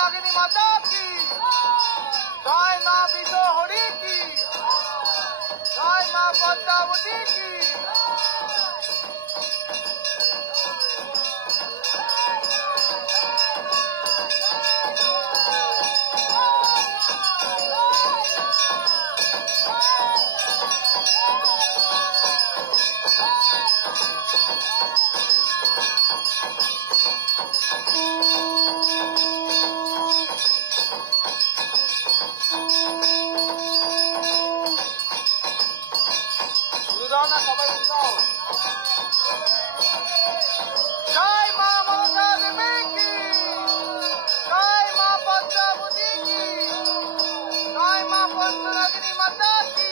नागिनी माता की जय माँ विषोहरी की जय माँ पद्मावती की जय माँ मनसा देवी की जय माँ पद्मावती की जय माँ पंचनागिनी माता की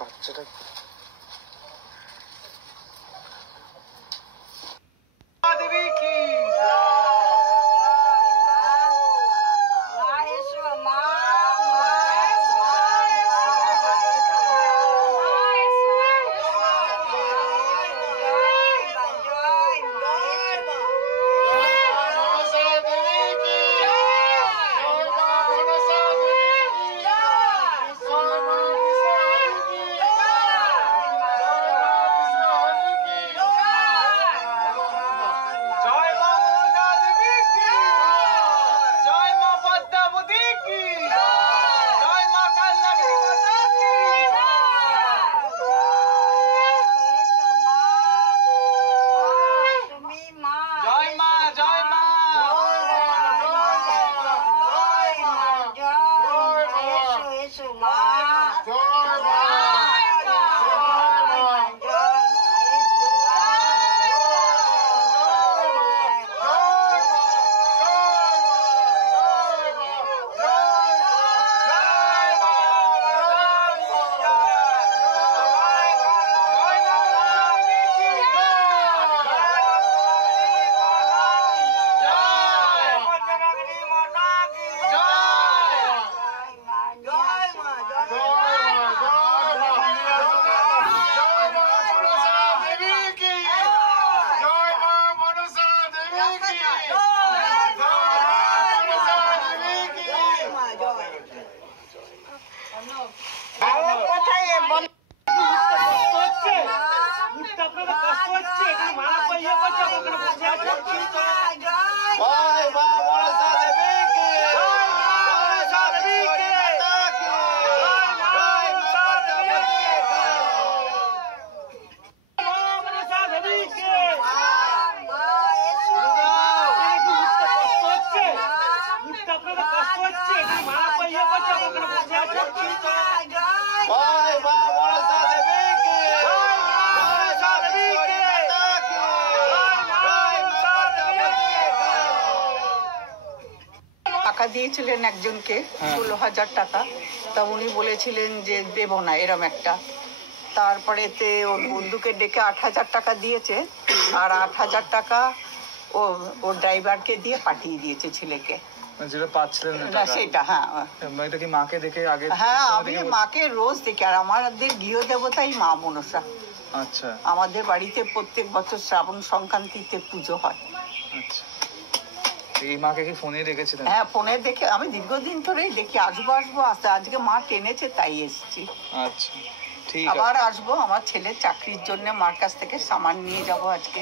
বাচ্চাটা देवी की টাকা দিয়েছিলেন একজনকে 16,000 টাকা, তা উনি বলেছিলেন যে দেব না এরম একটা। তারপরে ওর বন্ধুকে ডেকে 8,000 টাকা দিয়েছে, আর 8,000 টাকা ওর ড্রাইভারকে দিয়ে পাঠিয়ে দিয়েছে ছেলেকে, যেটা পাচ্ছিলেন না সেটা। হ্যাঁ, এটা কি মাকে দেখে আগে? হ্যাঁ, আমি মাকে রোজ দেখি, আর আমাদের গৃহদেবতাই মা মনসা। আচ্ছা আমাদের বাড়িতে প্রত্যেক বছর শ্রাবণ সংক্রান্তিতে পুজো হয়। আচ্ছা, এই মাকে কি ফোনে দেখেছিলেন? হ্যাঁ, ফোনে দেখে আমি দীর্ঘদিন ধরেই দেখি, আসবো আসতে আজকে মা টেনেছে তাই এসেছি। আচ্ছা ঠিক আবার আছে, আসবো, আমার ছেলের চাকরির জন্য মার কাছ থেকে সামান নিয়ে যাব আজকে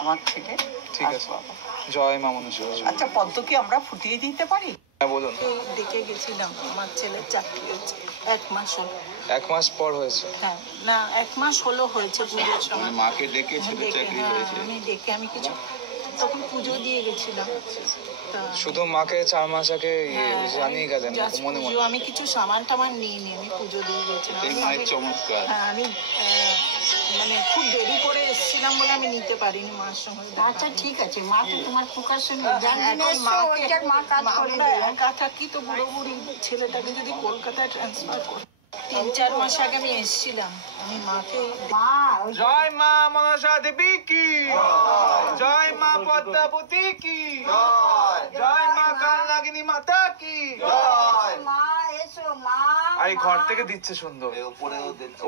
আমার ছেলে। ঠিক আছে। আসবো আবার। জয় মা মনসা। আচ্ছা, পদ্ম কি আমরা ফুটিয়ে দিতে পারি? হ্যাঁ বলুন। দেখে গেছিলাম, আমার ছেলের চাকরি হয়েছে 1 মাস হলো। 1 মাস পর হয়েছে? হ্যাঁ, না 1 মাস হলো হয়েছে পুজোর সময়। মাকে ডেকে ছেলে দেখে, চাকরি হ্যাঁ, হয়েছে। আমি কিছু তখন পুজো দিয়ে গেছিলাম। তা, শুধু মাকে 4 মাস আগে হ্যাঁ, জানিয়ে গেলেন just মনে মনে? পুজো, আমি কিছু সামান টামান নিইনি, আমি পুজো দিয়ে গেছিলাম। এই মায়ের চমৎকার। হ্যাঁ, আমি মানে খুব দেরি করে এসেছিলাম বলে আমি নিতে পারিনি মার সঙ্গে। আচ্ছা ঠিক আছে, মা তো তোমার কুকার সঙ্গে এখন জানলে ওইটা মা কাজ করে আমরা দেবে। একা থাকি তো, বুড়ো বুড়ি ছেলেটাকে যদি কলকাতায় ট্রান্সফার করি। 3-4 মাস আগে আমি এসেছিলাম, আমি মাকে মা ওই জয় মা মনসা দেবী কি জয়, মা পদ্মাবতী কি জয়, মা কালনাগিনী মাতা কি। মা এসো মা। আর এই ঘর থেকে দিচ্ছে সুন্দর,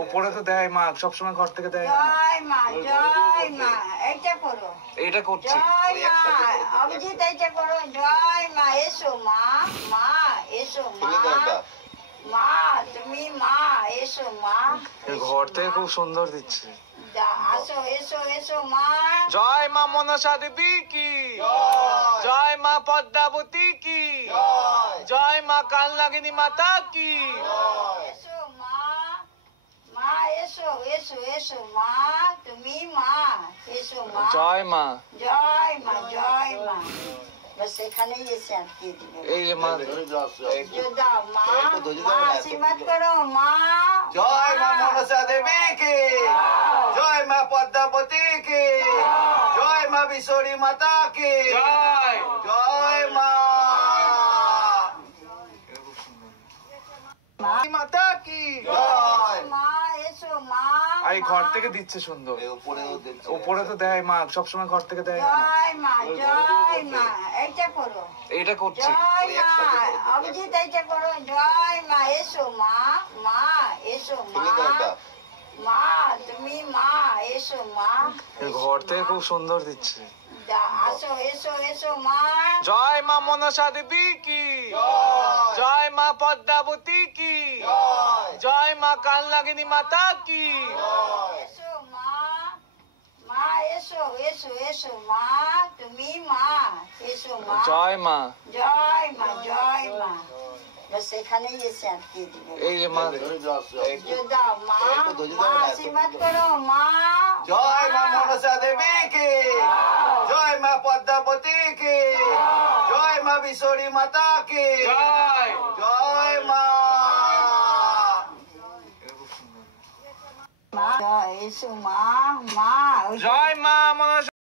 উপরে তো দেয় মা, সবসময় ঘর থেকে দেয় না। জয় মা, জয় মা, এইটা করো। এইটা করছি। জয় মা, অভিজিৎ এইটা করো। জয় মা, এসো মা, মা এসো মা, মা তুমি মা এসো মা। এই ঘর থেকে খুব সুন্দর দিচ্ছে। আসো, এসো এসো মা। জয় মা মনসা দেবী কি জয়, মা পদ্মাবতী কি জয়, মা কালনাগিনী মাতা কি। এসো মা, মা এসো এসো এসো মা, তুমি মা এসো মা। জয় মা। জয় মা, জয় মা। বাস এখানেই এসে আটকে দিবে। এই যে মা, দাও মা, মা আশীর্বাদ করো মা। জয় মা মনসা দেবী কি জয়, মা পদ্মাবতী কি জয়, মা বিশ্বরী মাতা কি জয়। জয় মা মাতা কি জয়। মা এসো মা। আর এই ঘর থেকে দিচ্ছে সুন্দর, উপরে তো দেয় মা, সবসময় ঘর থেকে দেয় না। জয় মা, জয় মা, এইটা করো। এইটা করছি। জয় মা, অভিজিৎ এইটা করো। জয় মা, এসো মা, মা এসো মা, মা তুমি মা এসো মা। এই ঘর থেকে খুব সুন্দর দিচ্ছে। আসো, এসো এসো মা। জয় মা মনসা দেবী কি জয়, মা পদ্মাবতী কি জয়, মা কালনাগিনী মাতা কি। এসো মা, মা এসো এসো এসো মা, তুমি মা এসো মা। জয় মা। জয় মা, জয় মা। বাস এখানেই এসে আটকে দিবে। এই যে মা, দাও মা, মা আশীর্বাদ করো মা। জয় মা মনসা দেবী কি জয়, মা পদ্মাবতী কি জয়, মা বিশ্বরী মাতা কি জয়। জয় মা। মা এসো মা, মা জয় মা মনসা